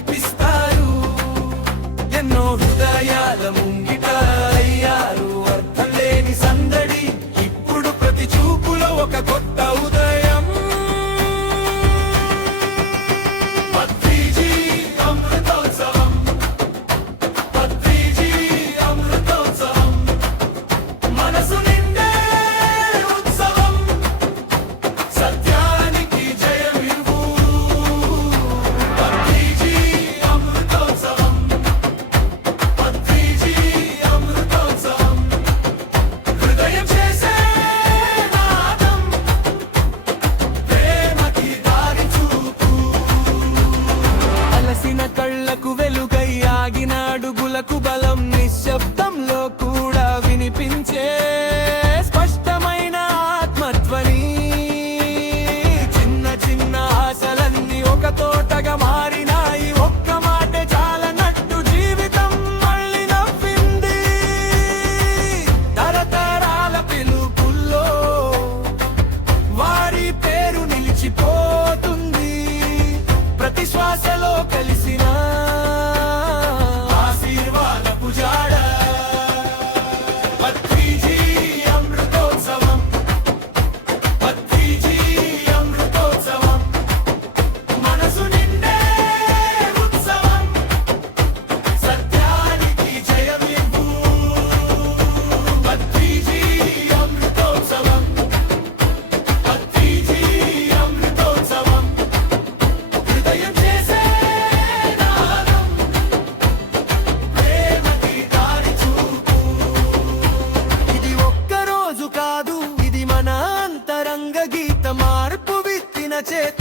వినిపిస్తారు. ఎన్నో హృదయాల ముంగిట అయ్యారు అర్థం లేని సందడి. ఇప్పుడు ప్రతి చూపులో ఒక కొత్త ఉదయం. పత్రిజీ అమృతోత్సవం, పత్రిజీ అమృతోత్సవం, మనసు నిండే ఉత్సవం, సత్యానికి జయమివ్వు. పత్రిజీ అమృతోత్సవం, పత్రిజీ అమృతోత్సవం, హృదయం చేసే నాదం, ప్రేమకి దారి చూపు. అలసిన కళ్ళకు వెలుగై ఆగిన అడుగులకు బలం, నిశ్శబ్దంలో కూడా వినిపించే స్పష్టమైన ఆత్మధ్వని. చిన్న చిన్న ఆశలన్నీ ఒక తోటగా మారినాయి. ఒక్క మాట చాలనట్టు జీవితం మళ్ళీ నవ్వింది. తరతరాల పిలుపుల్లో వారి పేరు నిలిచిపోతుంది. ప్రతి శ్వాసలో కలిసిన ఆశీర్వాదపు జాడ. పత్రిజీ అమృతోత్సవం, పత్రిజీ అమృతోత్సవం, మనసు నిండే ఉత్సవం, సత్యానికి జయమివ్వు. పత్రిజీ అమృతోత్సవం, పత్రిజీ అమృతోత్సవం, హృదయం చేసే నాదం, ప్రేమకి దారి చూపు. ఇది ఒక్క రోజు కాదు, ఇది మన అంతరంగ గీత. మార్పు విత్తిన చేత